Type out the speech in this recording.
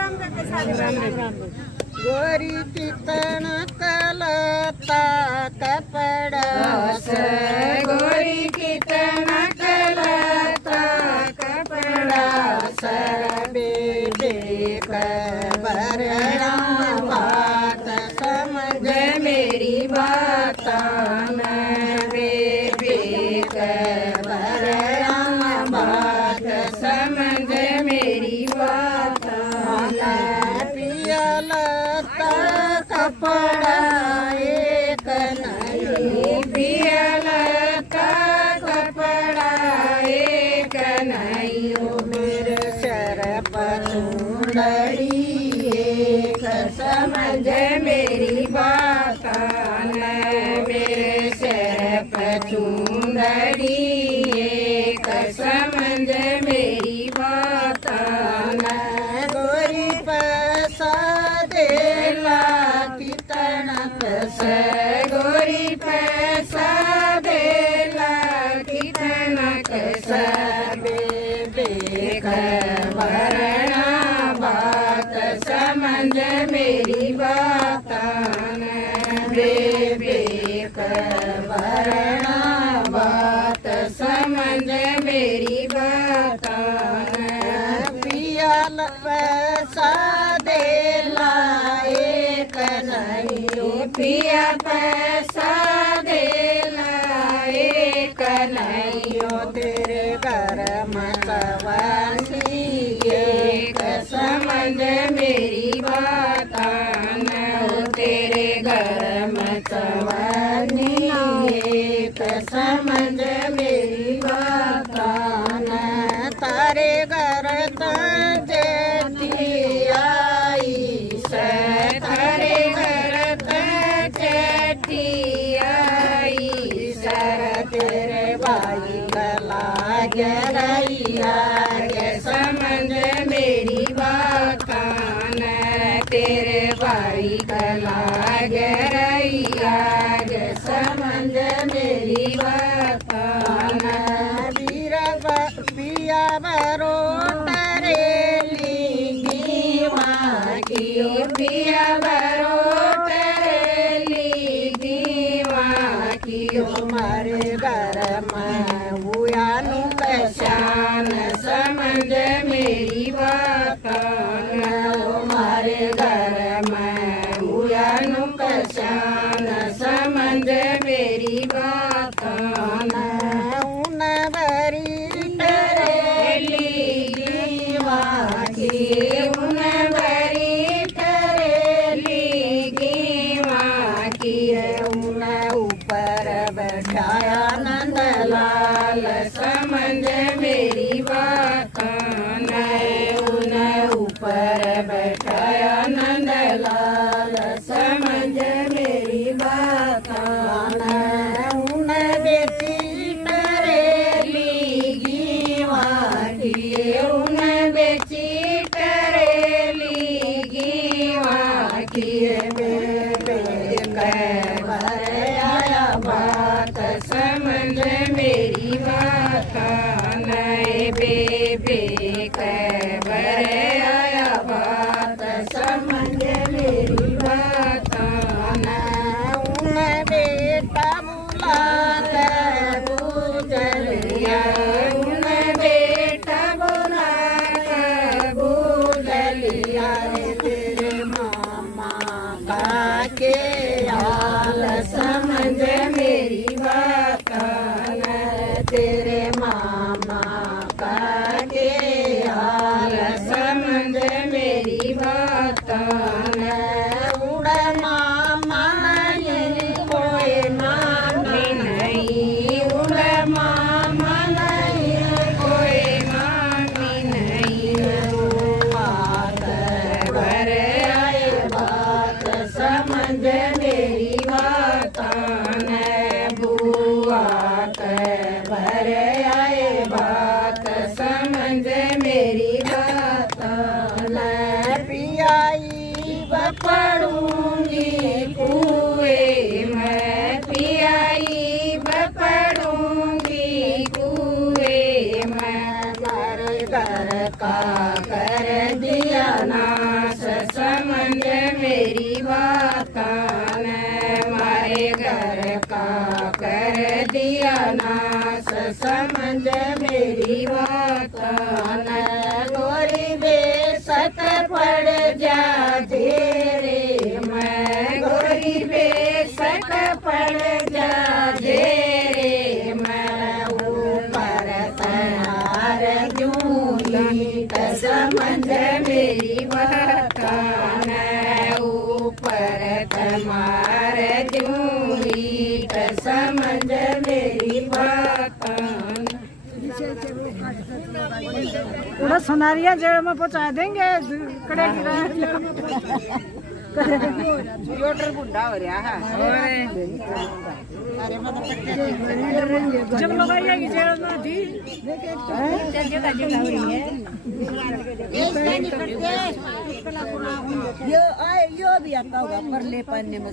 राम करके सारे राम। गोरी तितन कलता कपड़ा गोरी कितन कलता कपड़ा सर बेबे कबरना बात समझ मेरी बात बेबे कबरना बात समझ मेरी बात पियलता कपड़ा एक नहीं पियलता कपड़ा एक नहीं मेरे सर पर चूंदड़ी एक समझ मेरी बात मेरे सिर पर चूंदड़ी एक समझ मेरी बात गोरी पैसा देला कितना पैसा गोरी पैसा देला कितना कैसा बेबे वरना बात समझ मेरी बात बेबे वरना बात समझ मेरी बात पियल पैसा देला एक नहीं पिया पैसा देला एक नहीं तेरे घर मतवासी एक समझ मेरी बात तेरे घर मतवानी एक समझ मेरी बात तारे घर जेठी आई तारे घर चटी आई सर तेरे भाई गला गरैया समझ मेरी बात तेरे भाई कला गरैया समझ मेरी बात पिया बरो टरेली पिया बरो टरेली दीवा की हमारे घर में बुयानु शान समझ मेरी बात हमारे घर में बुआनु शान समझ मेरी बात उन बरी टरेली दीवा की उन बरी टरेली दीवा की उन ऊपर बैठाया नंदलाल समझ मेरी बात उन ऊपर बैठाया नंदलाल समझ मेरी बात उन बेटी टरेली गीवा की उन बेची टरेली गीवा की आया बात समझ मेरी बात नए बेबे कैबर आया बात समझ मेरी बात उन बेटा बुला कर पूजलिया उन बेटा बुला कर बूझलिया तेरे मामा का के हाल समझ मेरी बात तेरे मामा का के हाल समझ मेरी बात उड़ मामा नहीं कोई मामी नहीं उड़ मामा नहीं कोई मामी नहीं बात पर आए बात समझ मेरी बात बुआ भर आए बात समझ मेरी बात पियाई नास समझ मेरी बात न गोरी बेसत पड़ जा तेरे मैं गोरी बेसक पड़ जा तेरे मैं ऊपर तैयार जूही समझ मेरी बात न ऊपर तमार जूही समझ मेरी बात थोड़ा सोनारिया जेड़ में पहुंचा देंगे कड़े बुढ़ा हो रहा है जब लगाइएगी जेड़ में थी यो भी आता होगा परले पन्ने में